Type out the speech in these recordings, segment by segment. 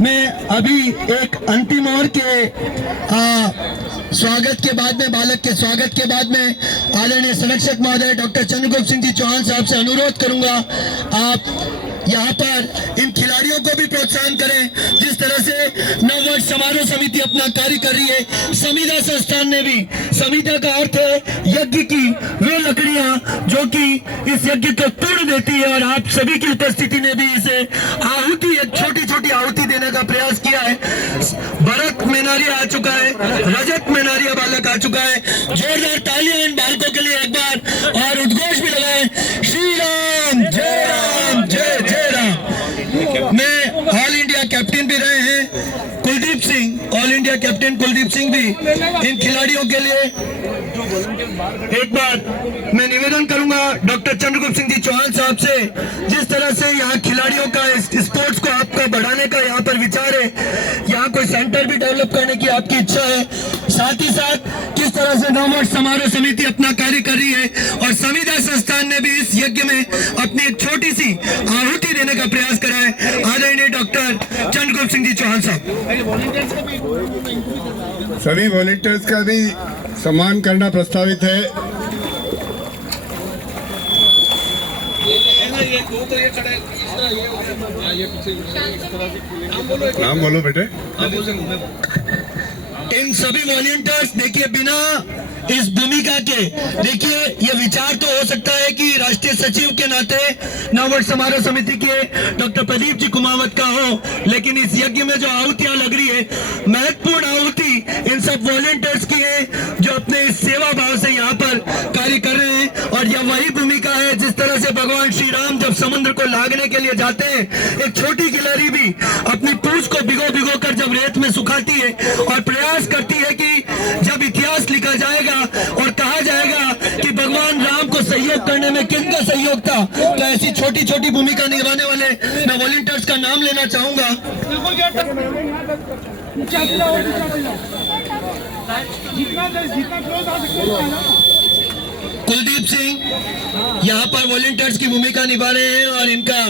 मैं अभी एक अंतिम ओवर के स्वागत के बाद में, बालक के स्वागत के बाद में आदरणीय संरक्षक महोदय डॉक्टर चंद्रगुप्त सिंह जी चौहान साहब से अनुरोध करूंगा, आप यहाँ पर इन खिलाड़ियों को भी प्रोत्साहन करें जिस तरह से नववर्ष समारोह समिति अपना कार्य कर रही है। संविदा संस्थान ने भी, संविदा का अर्थ है यज्ञ की वे लकड़ियां जो कि इस यज्ञ को पूर्ण देती है, और आप सभी की उपस्थिति ने भी इसे आहुति, एक छोटी छोटी आहुति देने का प्रयास किया है। भरत मेनारिया आ चुका है, रजत मेनारिया बालक आ चुका है। जोरदार तालियां इन बालकों के लिए एक बार, और उद्घोष भी लगाए, श्री राम जय राम जय जय राम। मैं ऑल इंडिया कैप्टन भी रहे हैं Kuldeep Singh, all India captain Kuldeep Singh भी इन खिलाड़ियों के लिए एक बार मैं निवेदन करूंगा डॉक्टर चंद्रगुप्त सिंह जी चौहान साहब से, जिस तरह से यहाँ खिलाड़ियों का स्पोर्ट्स को आपका बढ़ाने का यहाँ पर विचार है, यहाँ कोई सेंटर भी डेवलप करने की आपकी इच्छा है, साथ ही साथ किस तरह से नववर्ष समारोह समिति अपना कार्य कर रही है, और संविदा संस्थान ने भी इस यज्ञ में अपनी एक छोटी सी आहुति देने का प्रयास करा है। आदरणीय डॉक्टर चंद्रगुप्त सिंह जी चौहान साहब। सभी वॉलंटियर्स का भी सम्मान करना प्रस्तावित है। नाम बोलो बेटे। इन सभी वॉलंटियर्स, देखिए बिना इस भूमिका के, देखिए ये विचार तो हो सकता है कि राष्ट्रीय सचिव के नाते नववर्ष समारोह समिति के डॉक्टर प्रदीप जी कुमावत का हो, लेकिन इस यज्ञ में जो आहुतियां लग रही है, महत्वपूर्ण आहुति इन सब वॉलंटियर्स की है जो अपने इस सेवा भाव से यहाँ पर कार्य कर रहे हैं। और यह वही भूमिका है जिस तरह से भगवान श्री राम जब समुद्र को लागने के लिए जाते हैं, एक छोटी खिलाड़ी भी अपनी पूंछ को भिगो भिगो कर जब रेत में सुखाती है और प्रयास करती है कि जब इतिहास लिखा जाएगा और कहा जाएगा कि भगवान राम को सहयोग करने में किसका सहयोग था, तो ऐसी छोटी छोटी भूमिका निभाने वाले मैं वॉलंटियर्स का नाम लेना चाहूंगा। कुलदीप सिंह यहाँ पर वॉलंटियर्स की भूमिका निभा रहे हैं, और इनका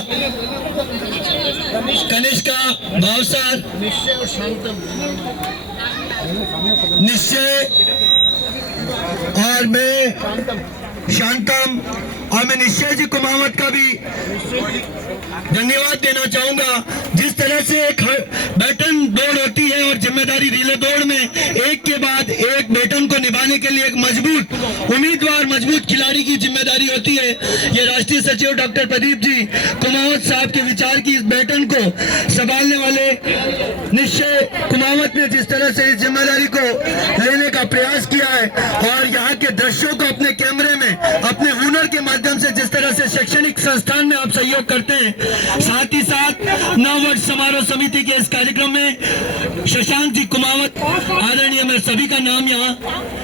कनिष्का भावसार निश्चय और मैं शांतम, और मैं निश्चय जी कुमावत का भी धन्यवाद देना चाहूंगा। जिस तरह से एक बैटन दौड़ होती है और जिम्मेदारी रिले दौड़ में एक के बाद एक बैटन को निभाने के लिए एक मजबूत उम्मीदवार, मजबूत खिलाड़ी की जिम्मेदारी होती है, ये राष्ट्रीय सचिव डॉक्टर प्रदीप जी कुमावत साहब के विचार की इस बैटन को संभालने वाले निश्चय कुमावत ने जिस तरह से इस जिम्मेदारी को लेने का प्रयास किया है, और यहाँ के दृश्यों को अपने कैमरे में, अपने हुनर के माध्यम से जिस तरह से शैक्षणिक संस्थान में आप सहयोग करते हैं, साथ ही साथ नववर्ष समारोह समिति के इस कार्यक्रम में शशांक जी कुमावत, आदरणीय, मैं सभी का नाम यहाँ,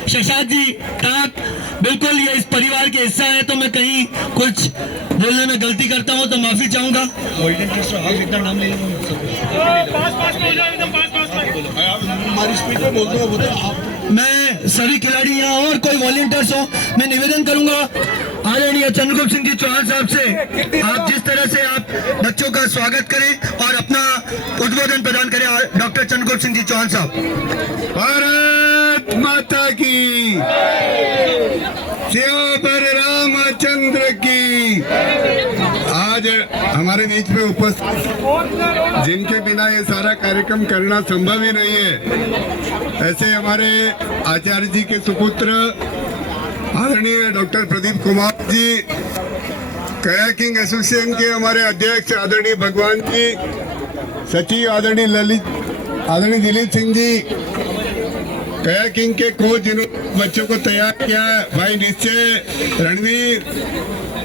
शशांक जी टाक, बिल्कुल ये इस परिवार के हिस्सा है, तो मैं कहीं कुछ बोलने में गलती करता हूँ तो माफी चाहूंगा। मैं सभी खिलाड़ी यहाँ और कोई वॉलंटियर्स हो, मैं निवेदन करूंगा आदरणीय चंद्रगुप्त सिंह जी चौहान साहब से, आप जिस तरह से आप बच्चों का स्वागत करें और अपना उद्बोधन प्रदान करें। डॉक्टर चंद्रगुप्त सिंह जी चौहान साहब। भारत माता की, श्यावर रामचंद्र की। आज हमारे बीच में उपस्थित, जिनके बिना ये सारा कार्यक्रम करना संभव ही नहीं है, ऐसे हमारे आचार्य जी के सुपुत्र आदरणीय doctor Pradeep Kumar ji, kayaking association के हमारे अध्यक्ष आदरणीय भगवान जी, सचिव आदरणीय दिलीप सिंह जी, कयाकिंग के कोच जिन्होंने बच्चों को तैयार किया है भाई निश्चय, रणवीर,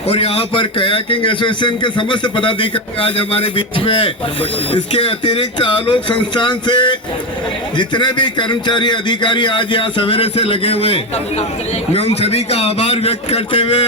और यहाँ पर कयाकिंग एसोसिएशन के समस्त पदाधिकारी आज हमारे बीच में। इसके अतिरिक्त आलोक संस्थान से जितने भी कर्मचारी अधिकारी आज यहाँ सवेरे से लगे हुए, मैं उन सभी का आभार व्यक्त करते हुए